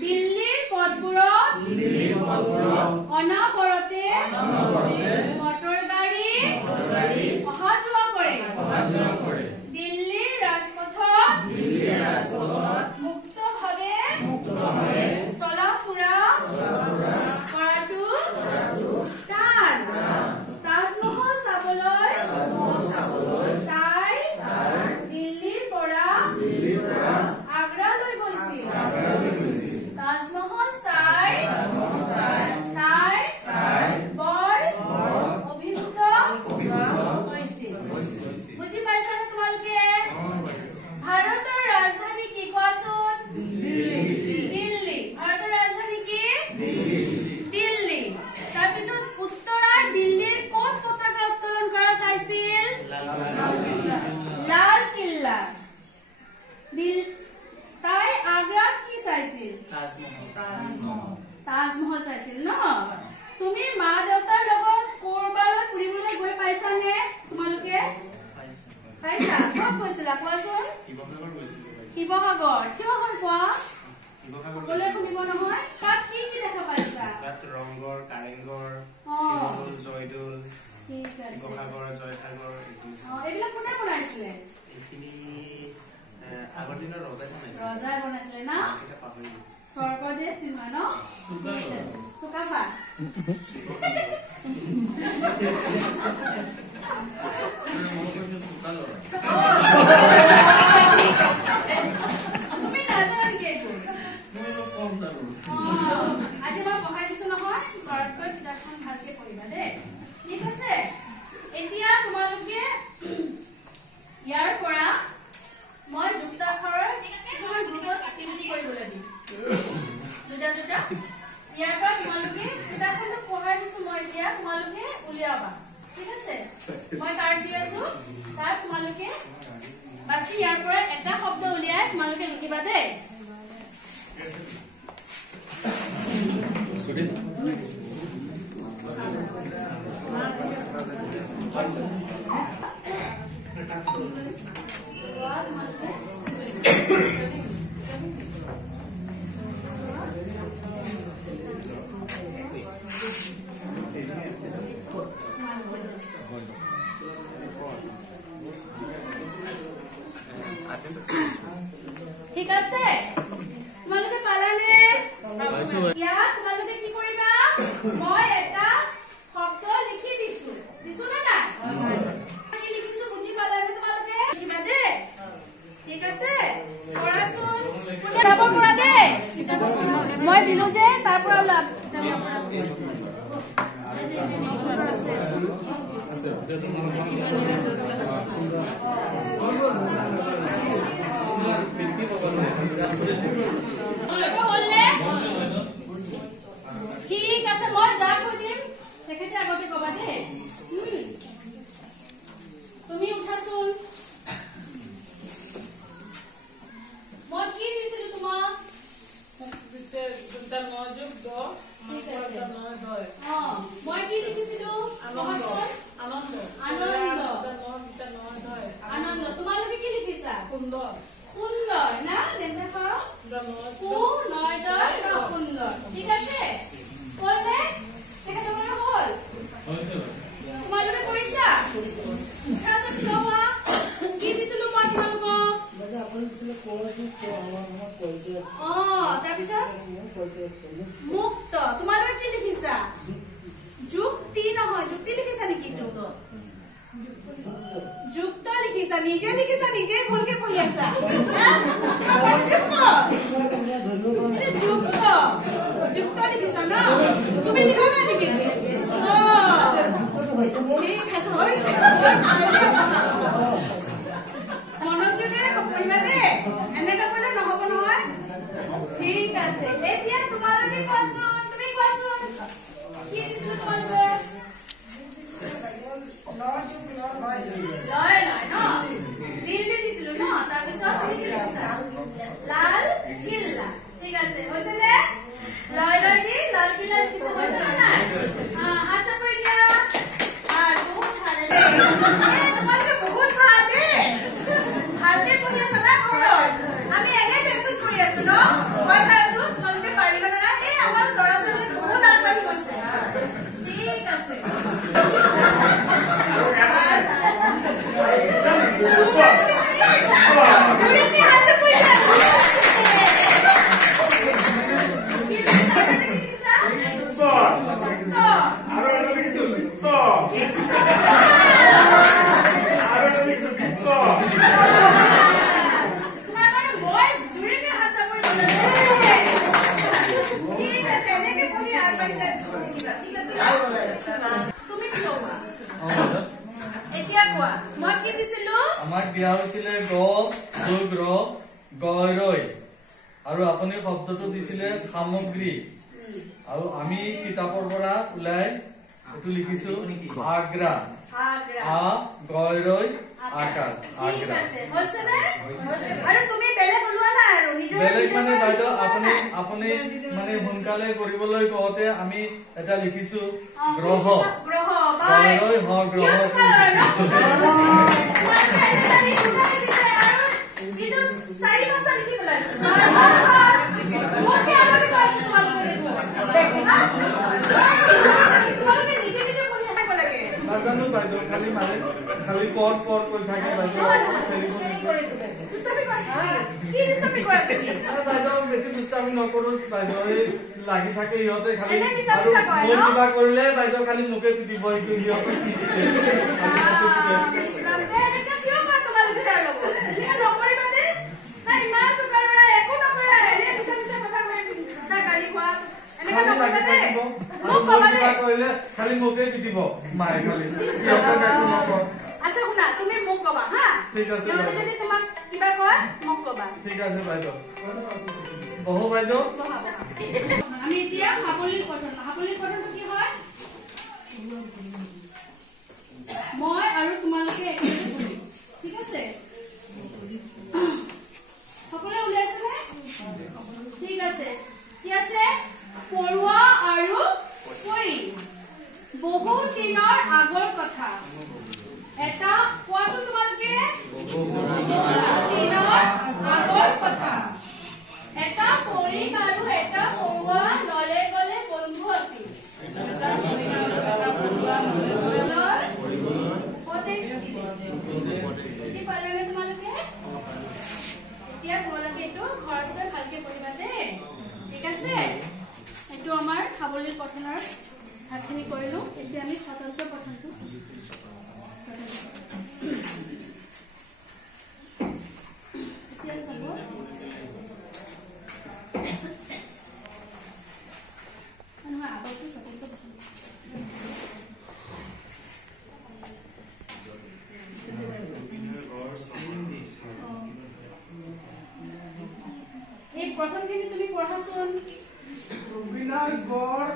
দিল্লীৰ পথবোৰত অনাবৰতে মটৰ গাড়ী অহা যোৱা কৰে দিল্লীৰ ৰাজপথত মুক্তভাৱে চলা ফুৰা কৰাটো টান তাজমহল চাবলৈ তাই দিল্লীৰ পৰা আগ্ৰালৈ গৈছিল তাজমহল চাই তাই বৰ অভিভূত হৈছিল বুজি পাইছানে তোমালোকে ভাৰতৰ ৰাজধানী কি কোৱাচোন দিল্লী ভাৰতৰ ৰাজধানী কি দিল্লী তাৰপিছত উত্তৰাৰ দিল্লীৰ ক'ত পতাকা উত্তোলন কৰা চাইছিল লাল কিল্লা তাই আগ্ৰাত কি চাইছিল তাজমহল চাইছিল ন তুমি মা দেউতাৰ লগত কৰবালৈ ফুৰিবলৈ গৈ পাইছানে তোমালোকে পাইছা ক'ত গৈছিলা কোৱাচোন শিৱসাগৰ কিয় হ'ল কোৱা সকলোৱে শুনিব নহয় তাত কি কি দেখা পাইছা তাত ৰংঘৰ কাৰেংঘৰ জয়দৌল শিৱসাগৰ জয়সাগৰ এইবিলাক কোনে বনাইছিলে এইখিনি আগৰ দিনৰ ৰজাই বনাইছিলে না স্বৰ্গদেৱ সিংহ ন চুকাফা তুমি নাজানা নেকি এইটো আজি মই পঢ়াই দিছো নহয় ঘৰত গৈ কিতাপখন ভালকে পঢ়িবা দেই ঠিক আছে এতিয়া তোমালোকে ইয়াৰ পৰা মই যুক্তাক্ষৰৰ কিছুমান গ্ৰুপত এক্টিভিটি কৰিবলৈ দিম দুটা ইয়াৰ পৰা তোমালোকে কিতাপখনটো পঢ়াই দিছো মই এতিয়া তোমালোকে উলিয়াবা ঠিক আছে মই কাৰ্ড দি আছো তাত তোমালোকে বাছি ইয়াৰ পৰা এটা শব্দ উলিয়াই তোমালোকে লিখিবা দেই ঠিক আছে তোমালোকে পালানে ইয়াত তোমালোকে কি কৰিবা মই এটা শব্দ লিখি দিছো নে নাই কি লিখিছো বুজি পালানে তোমালোকে লিখিবা দেই ঠিক আছে পঢ়াচোন কিতাপৰ পৰা দেই মই দিলো যে তাৰ পৰা ওলাব ঠিক আছে মই যা কৈ দিম তেখেতে আগতে কবা দেই তুমি উঠাচোন মই কি দিছিলো তোমাক মই কি লিখিছিলো আনন্দ তোমালোকে কি লিখিছা সুন্দৰ না দেখা সুন্দৰ ঠিক আছে কলে তেখেতসকলৰ হ'ল তোমালোকে কৰিছা কি দিছিলো মই তোমালোকক তাৰপিছত মুক্ত তোমালোকে কি লিখিছা যুক্তি নহয় যুক্তি লিখিছা নেকি যুক্ত লিখিছা নিজে ভুলকে পঢ়ি আছা যুক্ত লিখিছা ন তুমি লিখা নাই নেকি মনোযোগে পঢ়িবা দেই এনেকে পঢ়িলে নহব নহয় ঠিক আছে এতিয়া তোমালোকে কোৱাচোন তুমি কোৱাচোন কি দিছিলো তোমালোকে লয় ন দিল্লী দিছিলো ন তাৰপিছত লাল কিল্লা ঠিক আছে হৈছে নে লয় দি লাল কিল্লা লিখিছে হৈছে নে নাই আশা কৰি দিয়া দিয়া হৈছিলে গ যোগ ৰ গৰৈ আৰু আপুনি শব্দটো দিছিলে সামগ্ৰী আৰু আমি কিতাপৰ পৰা ওলাই এটো লিখিছো আগ্ৰা আ গৰৈ আকাৰ আগ্ৰা হৈছে নে আৰু তুমি বেলেগ ওলোৱা না আৰু নিজৰ বেলেগ মানে বাইদেউ আপুনি মানে সোনকালে কৰিবলৈ কওঁতে আমি এটা লিখিছো গ্ৰহ গৰৈ হ গ্ৰহ নাজানো বাইদেউ খালি মানে খালি পৰ কৈ থাকি বাইদেউ বেছি দুষ্টামি নকৰো বাইদেউ লাগি থাকে ইহঁতে খালি কিবা কৰিলে বাইদেউ খালি মোকে পিটিব সিহঁতে কৰিলে খালি মোকে পিটিব মায়ে খালি আচ্ছা শুনা তুমি মোক কবা হা ঠিক আছে যদি তোমাক কিবা কয় মোক কবা ঠিক আছে বাইদেউ বহু বাইদেউ আমি এতিয়া সাবলীল পঠনটো কি হয় মই আৰু তোমালোকে একেলগে পঢ়িম ঠিক আছে সকলোৱে ওলাইছে নে ঠিক আছে কি আছে পঢ়ুৱা আৰু পঢ়ি বহুত দিনৰ আগৰ কথা এটা কোৱাচোন তোমালোকে দিনৰ আগৰ কথা এটা পঢ়ি আৰু এটা পঢ়ুৱা ললে গলে বন্ধু আছিল বুজি পালানে তোমালোকে এতিয়া তোমালোকে এইটো ঘৰত গৈ ভালকে পঢ়িবা দেই ঠিক আছে এইটো আমাৰ সাবলীল পঠনৰ ভাগখিনি কৰিলো এতিয়া আমি স্বতন্ত্ৰ পঠনটো এতিয়া চাব আগতো স্বতন্ত্ৰ পঠন এই প্ৰথমখিনি তুমি পঢ়াচোন ৰবিনাৰ গড়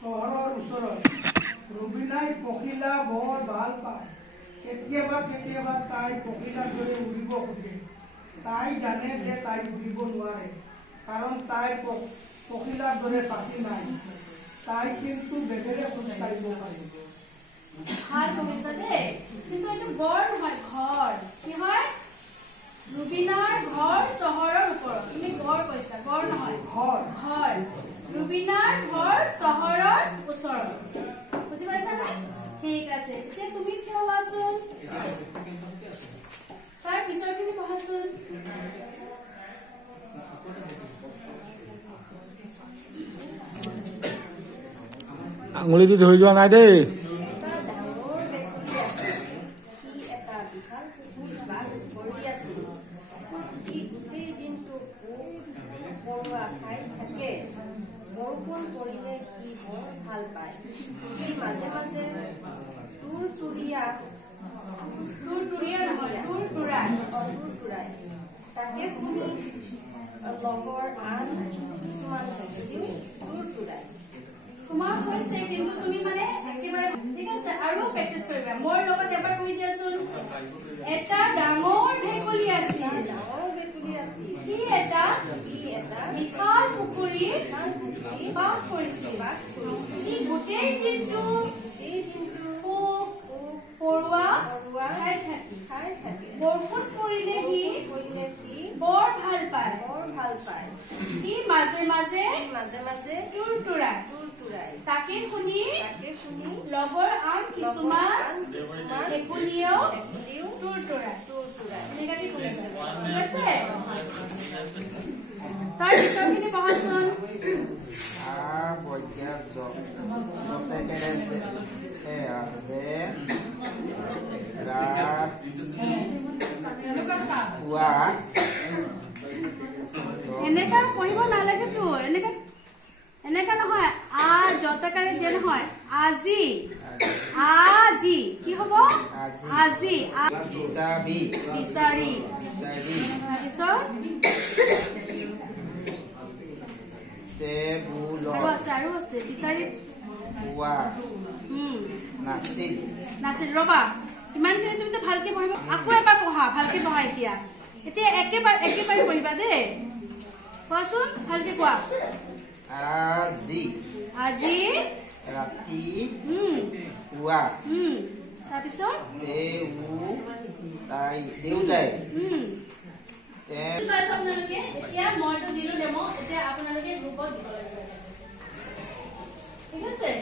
চহৰৰ ওচৰত ৰবিনাই পখিলা বৰ ভাল পায় কেতিয়াবা তাই পখিলাৰ দৰে উৰিব খোজে তাই জানে যে তাই উৰিব নোৱাৰে কাৰণ তাইৰ পখিলাৰ দৰে পাখি নাই তাই কিন্তু বেগেৰে খোজ কাঢ়িব পাৰে ভাল কমিছা দেই কিন্তু এইটো গড় নহয় ঘৰ কি হয় ৰুবিনাৰ ঘৰ চহৰৰ ওপৰত তুমি গড় কৈছা গড় নহয় ঘৰ ৰুবিনাৰ ঘৰ চহৰৰ ওচৰত বুজি পাইছা নে ঠিক আছে এতিয়া তুমি থিয় হোৱাচোন তাৰ পিছৰখিনি পঢ়াচোন আঙুলিটো ধৰি যোৱা নাই দেই তোমাক কৈছে কিন্তু তুমি মানে একেবাৰে ঠিক আছে আৰু প্ৰেক্টিছ কৰিবা মোৰ লগত এবাৰ শুনি দিয়াচোন এটা ডাঙৰ ঢেকুলি আছিল কি এটা বিশাল পুখুৰী বাস কৰিছিল সি গোটেই দিনটো পৰুৱা খাই থাকে বৰষুণ পৰিলে সি বৰ ভাল পায় সি মাজে মাজে টুৰটুৰাই তাকে শুনি লগৰ আন কিছুমান ভেকুলীয়েও টুৰটুৰাই এনেকৈ শুনিছে ঠিক আছে তাৰ পিছৰখিনি পঢ়াচোন এনেকা পঢ়িব নালাগেতো এনেকা এনেকা নহয় আ জতকাৰে যে নহয় আজি আজি কি হ'ব আজি বিচাবি বিচাৰি বিচাৰি তাৰপিছত টেবুল আৰু আছে বিচাৰি পোৱা নাছিল নাছিল ৰবা ইমানখিনি তুমি তো ভালকে পঢ়িবা আকৌ এবাৰ পঢ়া ভালকে পঢ়া এতিয়া একেবাৰে পঢ়িবা দেই কোৱাচোন ভালকে কোৱা আজি আজি ৰাতি পুৱা তাৰপিছত দেউতাই আপোনালোকে এতিয়া মইতো দিলো ডেমো এতিয়া আপোনালোকে গ্ৰুপত দিব লাগিব ঠিক আছে